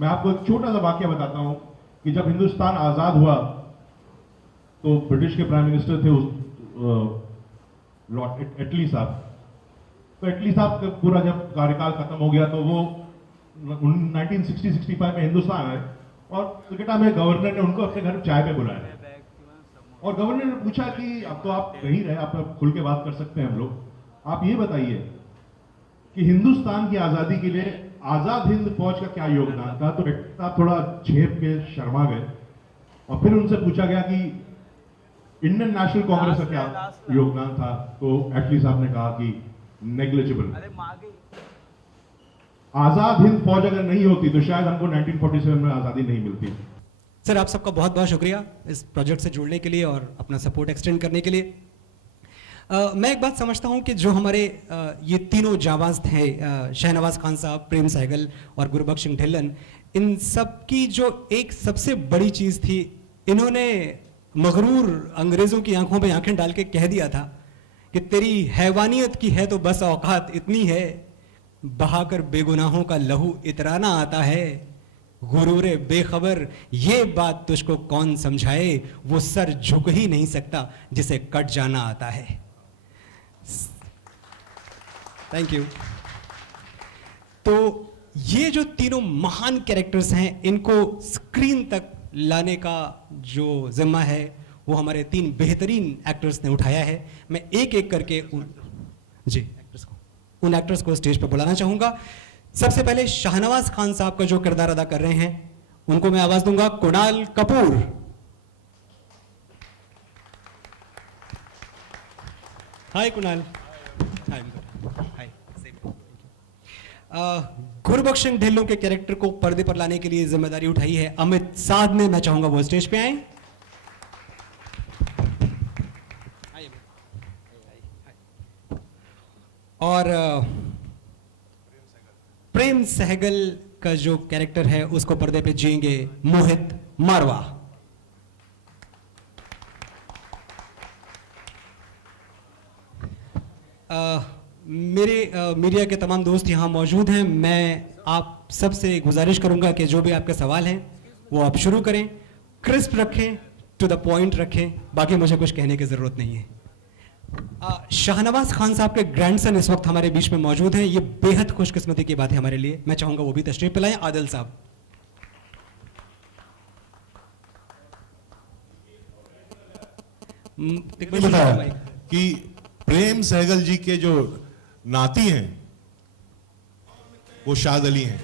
मैं आपको एक छोटा सा वाक्य बताता हूं कि जब हिंदुस्तान आजाद हुआ तो ब्रिटिश के प्राइम मिनिस्टर थे लॉर्ड एटली साहब। तो एटली साहब का पूरा जब कार्यकाल खत्म हो गया तो वो 1960-65 में हिंदुस्तान आए और कलकत्ता में गवर्नर ने उनको अपने घर चाय पे बुलाया और गवर्नर ने पूछा कि अब तो आप कहीं रहे, आप खुल के बात कर सकते हैं हम लोग, आप ये बताइए कि हिंदुस्तान की आजादी के लिए आजाद हिंद फौज का क्या योगदान था। तो आप थोड़ा झेप के शर्मा गए और फिर उनसे पूछा गया कि इंडियन नेशनल कांग्रेस का क्या योगदान था। तो एटली साहब ने कहा कि नेग्लिजिबल। आजाद हिंद फौज अगर नहीं होती तो शायद हमको 1947 में आजादी नहीं मिलती। सर, आप सबका बहुत बहुत शुक्रिया इस प्रोजेक्ट से जुड़ने के लिए और अपना सपोर्ट एक्सटेंड करने के लिए। मैं एक बात समझता हूं कि जो हमारे ये तीनों जाबाज थे, शहनवाज खान साहब, प्रेम सहगल और गुरबख्श सिंह ढिल्लन, इन सब की जो एक सबसे बड़ी चीज़ थी, इन्होंने मगरूर अंग्रेज़ों की आंखों पे आंखें डाल के कह दिया था कि तेरी हैवानियत की है तो बस औकात इतनी है, बहाकर बेगुनाहों का लहू इतराना आता है, गुरूरे बेखबर ये बात तुझको कौन समझाए, वो सर झुक ही नहीं सकता जिसे कट जाना आता है। Thank you. तो ये जो तीनों महान कैरेक्टर्स हैं, इनको स्क्रीन तक लाने का जो जिम्मा है वो हमारे तीन बेहतरीन एक्टर्स ने उठाया है। मैं एक एक करके उन एक्टर्स को स्टेज पर बुलाना चाहूंगा। सबसे पहले शाहनवाज खान साहब का जो किरदार अदा कर रहे हैं उनको मैं आवाज दूंगा कुणाल कपूर। हाय कुणाल। हाय। गुरबख्श सिंह ढिल्लों के कैरेक्टर को पर्दे पर लाने के लिए जिम्मेदारी उठाई है अमित साध ने। मैं चाहूंगा वो स्टेज पे आए। और प्रेम सहगल का जो कैरेक्टर है उसको पर्दे पे जिएंगे मोहित मारवा। मेरे मीडिया के तमाम दोस्त यहाँ मौजूद हैं। मैं आप सबसे गुजारिश करूंगा कि जो भी आपके सवाल हैं वो आप शुरू करें, क्रिस्प रखें, टू द पॉइंट रखें, बाकी मुझे कुछ कहने की ज़रूरत नहीं है। शाहनवाज खान साहब के ग्रैंडसन इस वक्त हमारे बीच में मौजूद हैं। ये बेहद खुशकिस्मती की बात है हमारे लिए। मैं चाहूंगा वो भी तशरीफ लाएं। आदिल साहब। कि प्रेम सहगल जी के जो नाती हैं वो शाद अली हैं।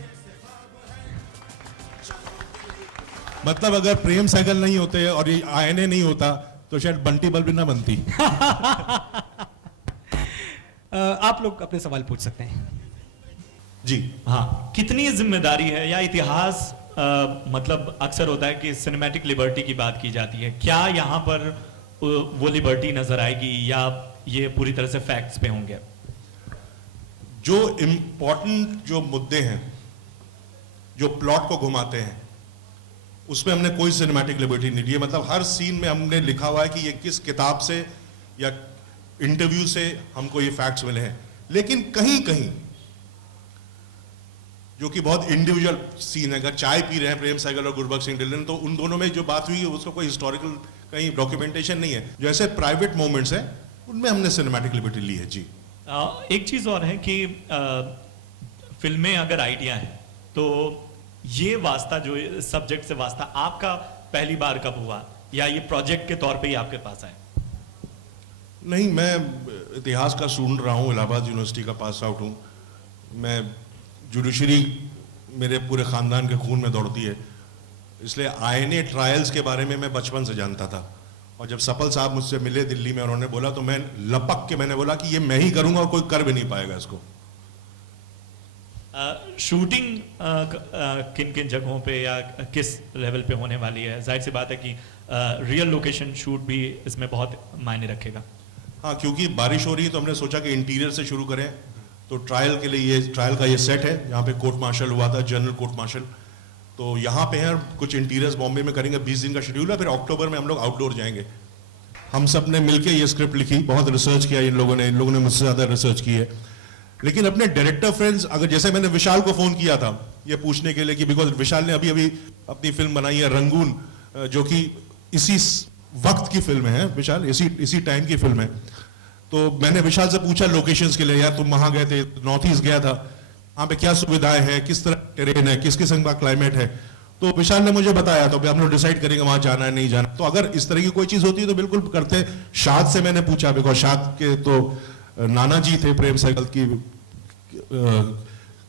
मतलब अगर प्रेम सहगल नहीं होते और ये आईएनए नहीं होता तो शायद बंटी बल्ब ना बनती। आप लोग अपने सवाल पूछ सकते हैं। जी हाँ, कितनी जिम्मेदारी है या इतिहास मतलब अक्सर होता है कि सिनेमैटिक लिबर्टी की बात की जाती है, क्या यहाँ पर वो लिबर्टी नजर आएगी या ये पूरी तरह से फैक्ट्स पे होंगे? जो इंपॉर्टेंट जो मुद्दे हैं जो प्लॉट को घुमाते हैं उसमें हमने कोई सिनेमैटिक लिबर्टी नहीं ली है। मतलब हर सीन में हमने लिखा हुआ है कि ये किस किताब से या इंटरव्यू से हमको ये फैक्ट्स मिले हैं। लेकिन कहीं कहीं जो कि बहुत इंडिविजुअल सीन है, अगर चाय पी रहे हैं प्रेम सहगल और गुरबख्श सिंह ढिल्लन तो उन दोनों में जो बात हुई है उसका कोई हिस्टोरिकल कहीं डॉक्यूमेंटेशन नहीं है। जो ऐसे प्राइवेट मोमेंट्स हैं उनमें हमने सिनेमैटिक लिबर्टी ली है। जी एक चीज और है कि फिल्में अगर आइडिया है तो ये वास्ता जो सब्जेक्ट से वास्ता आपका पहली बार कब हुआ या ये प्रोजेक्ट के तौर पे ही आपके पास आए? नहीं, मैं इतिहास का स्टूडेंट रहा हूँ, इलाहाबाद यूनिवर्सिटी का पास आउट हूँ। मैं जुडिशरी मेरे पूरे ख़ानदान के खून में दौड़ती है, इसलिए आईएनए ट्रायल्स के बारे में मैं बचपन से जानता था। और जब सपल साहब मुझसे मिले दिल्ली में, उन्होंने बोला तो मैं लपक के मैंने बोला कि ये मैं ही करूँगा और कोई कर भी नहीं पाएगा इसको। शूटिंग किन किन जगहों पे या किस लेवल पे होने वाली है? जाहिर सी बात है कि रियल लोकेशन शूट भी इसमें बहुत मायने रखेगा। हाँ, क्योंकि बारिश हो रही है तो हमने सोचा कि इंटीरियर से शुरू करें। तो ट्रायल के लिए ट्रायल का ये सेट है, यहाँ पे कोर्ट मार्शल हुआ था, जनरल कोर्ट मार्शल। तो यहाँ पे है, कुछ इंटीरियर्स बॉम्बे में करेंगे, 20 दिन का शेड्यूल है। फिर अक्टूबर में हम लोग आउटडोर जाएंगे। हम सब ने मिलकर ये स्क्रिप्ट लिखी, बहुत रिसर्च किया इन लोगों ने मुझसे ज़्यादा रिसर्च की है। लेकिन अपने डायरेक्टर फ्रेंड्स, अगर जैसे मैंने विशाल को फ़ोन किया था ये पूछने के लिए कि बिकॉज विशाल ने अभी अभी अपनी फिल्म बनाई है रंगून, जो कि इसी वक्त की फिल्म है, विशाल इसी टाइम की फिल्म है। तो मैंने विशाल से पूछा लोकेशंस के लिए, यार तुम वहां गए थे, नॉर्थ ईस्ट गया था, वहां पे क्या सुविधाएं हैं, किस तरह टेरेन है, किस किस्म का क्लाइमेट है। तो विशाल ने मुझे बताया, तो हम लोग डिसाइड करेंगे वहां जाना है नहीं जाना। तो अगर इस तरह की कोई चीज होती है तो बिल्कुल करते। शाद से मैंने पूछा, बिकॉज शाद के तो नाना जी थे प्रेम सहगल की,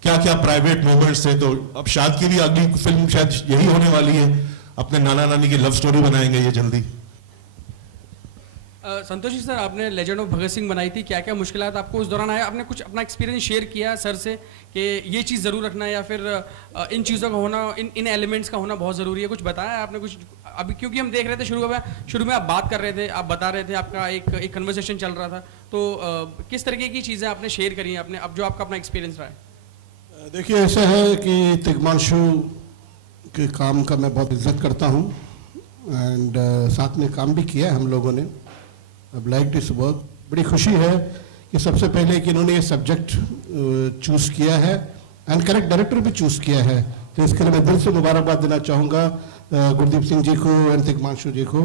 क्या क्या प्राइवेट मोमेंट्स थे। तो अब शाद की भी अगली फिल्म शायद यही होने वाली है, अपने नाना नानी की लव स्टोरी बनाएंगे ये जल्दी। संतोष जी सर, आपने लेजेंड ऑफ भगत सिंह बनाई थी, क्या क्या मुश्किलात आपको उस दौरान आया? आपने कुछ अपना एक्सपीरियंस शेयर किया सर से कि ये चीज़ ज़रूर रखना है या फिर इन चीज़ों का होना, इन एलिमेंट्स का होना बहुत ज़रूरी है? कुछ बताया आपने कुछ अभी? क्योंकि हम देख रहे थे शुरू में आप बात कर रहे थे, आप बता रहे थे, आपका एक कन्वर्सेशन चल रहा था, तो किस तरीके की चीज़ें आपने शेयर करी हैं आपने, अब जो आपका अपना एक्सपीरियंस रहा है? देखिए, ऐसा है कि तिग्मांशु के काम का मैं बहुत इज्जत करता हूँ एंड साथ में काम भी किया है हम लोगों ने। अब लाइक दिस वर्क, बड़ी खुशी है कि सबसे पहले कि इन्होंने ये सब्जेक्ट चूज़ किया है एंड करेक्ट डायरेक्टर भी चूज़ किया है, तो इसके लिए मैं दिल से मुबारकबाद देना चाहूँगा गुरदीप सिंह जी को एंड तिग्मांशु जी को।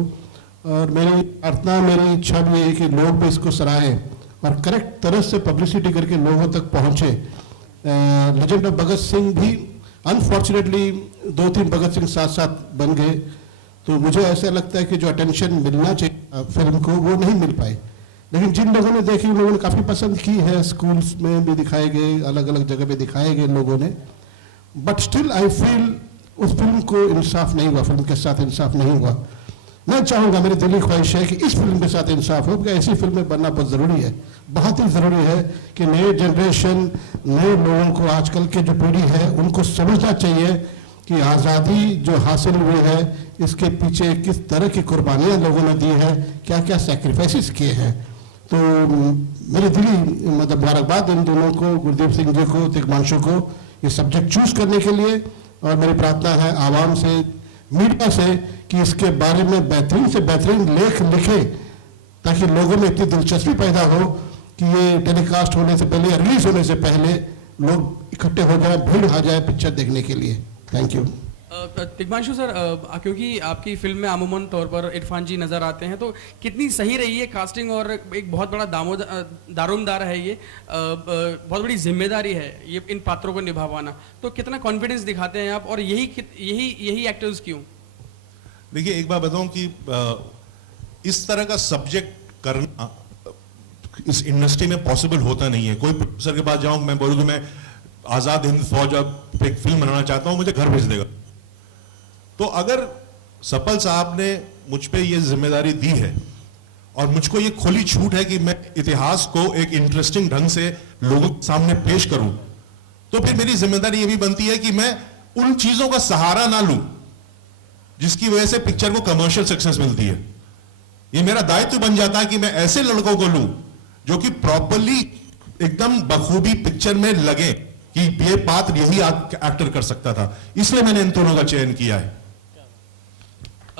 और मेरी प्रार्थना, मेरी इच्छा भी है कि लोग भी इसको सराहें और करेक्ट तरह से पब्लिसिटी करके लोगों तक पहुँचे। लेजेंड ऑफ भगत सिंह भी अनफॉर्चुनेटली 2-3 भगत सिंह साथ साथ बन गए, तो मुझे ऐसा लगता है कि जो अटेंशन मिलना चाहिए फिल्म को वो नहीं मिल पाई। लेकिन जिन लोगों ने देखी उन लोगों ने काफ़ी पसंद की है, स्कूल्स में भी दिखाए गए, अलग अलग जगह पे दिखाए गए लोगों ने, बट स्टिल आई फील उस फिल्म को इंसाफ नहीं हुआ, फिल्म के साथ इंसाफ नहीं हुआ। मैं चाहूँगा, मेरी दिली ख्वाहिश है कि इस फिल्म के साथ इंसाफ हो, क्योंकि ऐसी फिल्में बनना बहुत ज़रूरी है, बहुत ही ज़रूरी है कि नए जनरेशन, नए लोगों को, आजकल के जो पीढ़ी है उनको समझना चाहिए कि आज़ादी जो हासिल हुई है इसके पीछे किस तरह की कुर्बानियाँ लोगों ने दी है, क्या क्या सैक्रिफाइसेस किए हैं। तो मेरी दिली मतलब मुबारकबाद इन दोनों को, गुरदीप सिंह जी को, तिग्मांशु को, ये सब्जेक्ट चूज़ करने के लिए। और मेरी प्रार्थना है आवाम से, मीडिया से, कि इसके बारे में बेहतरीन से बेहतरीन लेख लिखे ताकि लोगों में इतनी दिलचस्पी पैदा हो कि ये टेलीकास्ट होने से पहले, रिलीज होने से पहले लोग इकट्ठे हो जाए, भीड़ आ जाए पिक्चर देखने के लिए। Thank you. तिग्मांशु सर, क्योंकि आपकी फिल्म में अमूमन तौर पर इरफान जी नज़र आते हैं, तो कितनी सही रही है कास्टिंग? और एक बहुत बड़ा दारोमदार है ये, बहुत बड़ी जिम्मेदारी है ये इन पात्रों को निभावाना, तो कितना कॉन्फिडेंस दिखाते हैं आप? और यही एक्टर्स क्यों? देखिए, एक बात बताऊं कि इस तरह का सब्जेक्ट करना इस इंडस्ट्री में पॉसिबल होता नहीं है। कोई प्रोड्यूसर के पास जाऊं, मैं बोलूं कि मैं आजाद हिंद फौज पे एक फिल्म बनाना चाहता हूं, मुझे घर भेज देगा। तो अगर सपल साहब ने मुझ पे ये जिम्मेदारी दी है और मुझको ये खुली छूट है कि मैं इतिहास को एक इंटरेस्टिंग ढंग से लोगों के सामने पेश करूं, तो फिर मेरी जिम्मेदारी ये भी बनती है कि मैं उन चीजों का सहारा ना लूं जिसकी वजह से पिक्चर को कमर्शियल सक्सेस मिलती है। ये मेरा दायित्व बन जाता है कि मैं ऐसे लड़कों को लूं जो कि प्रॉपरली एकदम बखूबी पिक्चर में लगे कि ये पात्र यही एक्टर कर सकता था। इसलिए मैंने इन दोनों का चयन किया है।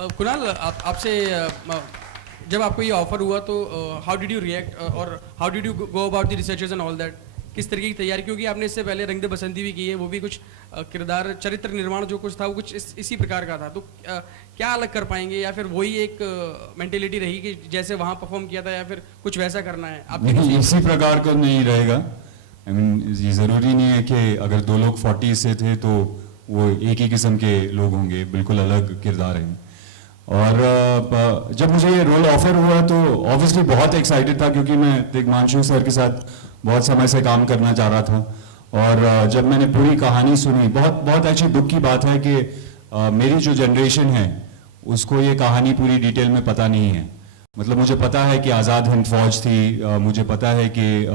कुणाल, आपसे जब आपको ये ऑफर हुआ तो हाउ डिड यू रिएक्ट और how did you go about the researches and all that? किस तरीके की तैयारी? क्योंकि आपने इससे पहले रंग दे बसंती भी की है, वो भी कुछ किरदार, चरित्र निर्माण जो कुछ था वो कुछ इसी प्रकार का था, तो क्या अलग कर पाएंगे या फिर वही एक मेंटेलिटी रही कि जैसे वहाँ परफॉर्म किया था, या फिर कुछ वैसा करना है? आप नहीं, इसी प्रकार का नहीं रहेगा। आई मीन, ये ज़रूरी नहीं है कि अगर 2 लोग 40 से थे तो वो एक ही किस्म के लोग होंगे, बिल्कुल अलग किरदार हैं। और जब मुझे ये रोल ऑफर हुआ तो ऑब्वियसली बहुत एक्साइटेड था, क्योंकि मैं तिग्मांशु सर के साथ बहुत समय से काम करना चाह रहा था। और जब मैंने पूरी कहानी सुनी, बहुत अच्छी दुख की बात है कि मेरी जो जनरेशन है उसको ये कहानी पूरी डिटेल में पता नहीं है। मतलब मुझे पता है कि आज़ाद हिंद फौज थी, मुझे पता है कि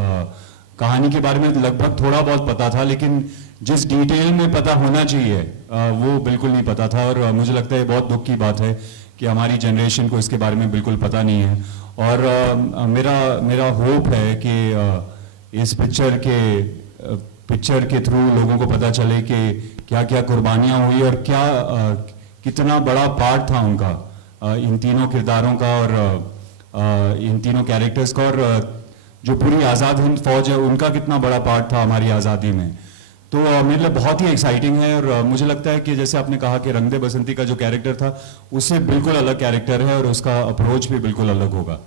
कहानी के बारे में लगभग थोड़ा बहुत पता था, लेकिन जिस डिटेल में पता होना चाहिए वो बिल्कुल नहीं पता था। और मुझे लगता है बहुत दुख की बात है कि हमारी जनरेशन को इसके बारे में बिल्कुल पता नहीं है। और मेरा होप है कि इस पिक्चर के थ्रू लोगों को पता चले कि क्या क्या कुर्बानियाँ हुई और क्या कितना बड़ा पार्ट था उनका, इन तीनों किरदारों का और इन तीनों कैरेक्टर्स का, और जो पूरी आज़ाद हिंद फौज है उनका कितना बड़ा पार्ट था हमारी आज़ादी में। तो मेरे लिए बहुत ही एक्साइटिंग है और मुझे लगता है कि जैसे आपने कहा कि रंग दे बसंती का जो कैरेक्टर था उससे बिल्कुल अलग कैरेक्टर है और उसका अप्रोच भी बिल्कुल अलग होगा।